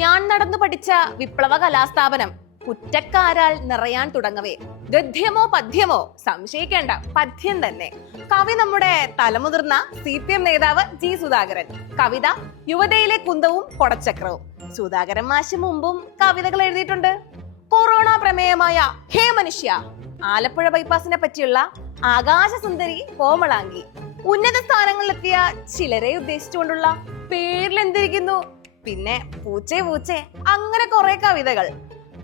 ഞാൻ നടന്നു പഠിച്ച വിപ്ലവ കലാസ്ഥാപനം കുറ്റക്കാരാൽ നിറയാൻ തുടങ്ങവേ ഗദ്യമോ പദ്യമോ സംശയിക്കേണ്ട, പദ്യം തന്നെ. കവി നമ്മുടെ തലമുതിർന്ന CPM നേതാവ് G. സുധാകരൻ. കവിത യുവതയിലെ കുന്തവും കൊടച്ചക്രവും. സുധാകരൻ മാഷ് മുമ്പും കവിതകൾ എഴുതിയിട്ടുണ്ട്. കൊറോണ പ്രമേയമായ ഹേ മനുഷ്യ, ആലപ്പുഴ ബൈപ്പാസിനെ പറ്റിയുള്ള ആകാശസുന്ദരി കോമളാങ്കി, ഉന്നത സ്ഥാനങ്ങളിലെത്തിയ ചിലരെ ഉദ്ദേശിച്ചുകൊണ്ടുള്ള പേരിലെന്തിരിക്കുന്നു, പിന്നെ പൂച്ചേ പൂച്ചേ, അങ്ങനെ കുറെ കവിതകൾ.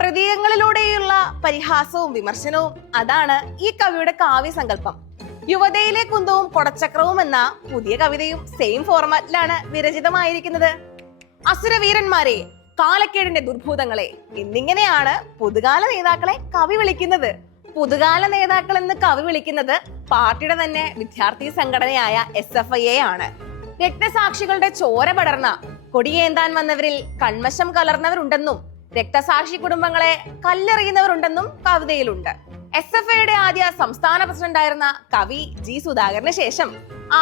പ്രതീകങ്ങളിലൂടെയുള്ള പരിഹാസവും വിമർശനവും, അതാണ് ഈ കവിയുടെ കാവ്യസങ്കല്പം. യുവതയിലെ കുന്തവും കൊടച്ചക്രവും എന്ന പുതിയ കവിതയും സെയിം ഫോർമാറ്റിലാണ് വിരചിതമായിരിക്കുന്നത്. അസുരവീരന്മാരെ, കാലക്കേടിന്റെ ദുർഭൂതങ്ങളെ എന്നിങ്ങനെയാണ് പുതുകാല നേതാക്കളെ കവി വിളിക്കുന്നത്. പുതുകാല നേതാക്കൾ എന്ന് കവി വിളിക്കുന്നത് പാർട്ടിയുടെ തന്നെ വിദ്യാർത്ഥി സംഘടനയായ SFI ആണ്. രക്തസാക്ഷികളുടെ ചോര പടർന്ന കൊടിയേന്താൻ വന്നവരിൽ കൺമശം കലർന്നവരുണ്ടെന്നും രക്തസാക്ഷി കുടുംബങ്ങളെ കല്ലെറിയുന്നവരുണ്ടെന്നും കവിതയിലുണ്ട്. SFIയുടെ ആദ്യ സംസ്ഥാന പ്രസിഡന്റായിരുന്ന കവി G. സുധാകരന് ശേഷം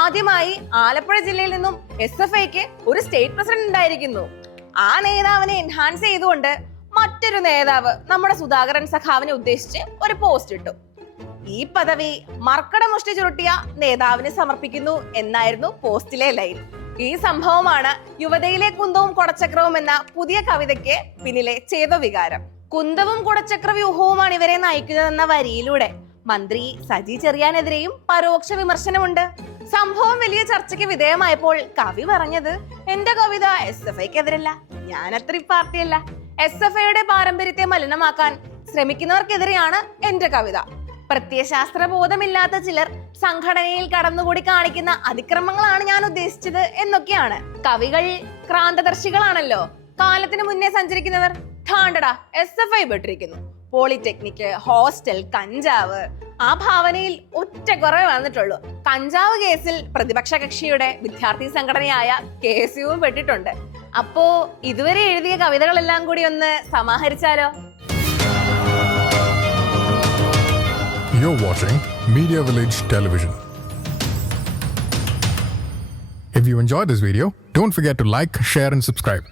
ആദ്യമായി ആലപ്പുഴ ജില്ലയിൽ നിന്നും SFIക്ക് ഒരു സ്റ്റേറ്റ് പ്രസിഡന്റ് ഉണ്ടായിരിക്കുന്നു. ആ നേതാവിനെ എൻഹാൻസ് ചെയ്തുകൊണ്ട് മറ്റൊരു നേതാവ് നമ്മുടെ സുധാകരൻ സഖാവിനെ ഉദ്ദേശിച്ച് ഒരു പോസ്റ്റ് ഇട്ടു. ഈ പദവി മർക്കട മുഷ്ടി ചുരുട്ടിയ നേതാവിന് സമർപ്പിക്കുന്നു എന്നായിരുന്നു പോസ്റ്റിലെ ലൈൻ. ഈ സംഭവമാണ് യുവതയിലെ കുന്തവും കൊടച്ചക്രവും എന്ന പുതിയ കവിതയ്ക്ക് പിന്നിലെ ചേതോവികാരം. കുന്തവും കൊടച്ചക്ര വ്യൂഹവുമാണ് ഇവരെ നയിക്കുന്നതെന്ന വരിയിലൂടെ മന്ത്രി സജി ചെറിയാനെതിരെയും പരോക്ഷ വിമർശനമുണ്ട്. സംഭവം വലിയ ചർച്ചയ്ക്ക് വിധേയമായപ്പോൾ കവി പറഞ്ഞത്, എന്റെ കവിത SFIക്കെതിരല്ല, ഞാൻ അത്ര പാർട്ടിയല്ല. SFIയുടെ പാരമ്പര്യത്തെ മലിനമാക്കാൻ ശ്രമിക്കുന്നവർക്കെതിരെയാണ് എന്റെ കവിത. പ്രത്യയശാസ്ത്ര ബോധമില്ലാത്ത ചിലർ സംഘടനയിൽ കടന്നുകൂടി കാണിക്കുന്ന അതിക്രമങ്ങളാണ് ഞാൻ ഉദ്ദേശിച്ചത് എന്നൊക്കെയാണ്. കവികൾ ക്രാന്തദർശികളാണല്ലോ, കാലത്തിന് മുന്നേ സഞ്ചരിക്കുന്നവർ. ഠാണ്ടടാ, SFI പെട്ടിരിക്കുന്നു. പോളിടെക്നിക്, ഹോസ്റ്റൽ, കഞ്ചാവ്, ആ ഭാവനയിൽ ഒറ്റ കുറവേ വന്നിട്ടുള്ളൂ. കഞ്ചാവ് കേസിൽ പ്രതിപക്ഷ കക്ഷിയുടെ വിദ്യാർത്ഥി സംഘടനയായ KSUവും പെട്ടിട്ടുണ്ട്. അപ്പോ ഇതുവരെ എഴുതിയ കവിതകളെല്ലാം കൂടി ഒന്ന് സമാഹരിച്ചാലോ? You're watching Media Village Television. If you enjoyed this video, don't forget to like, share and subscribe.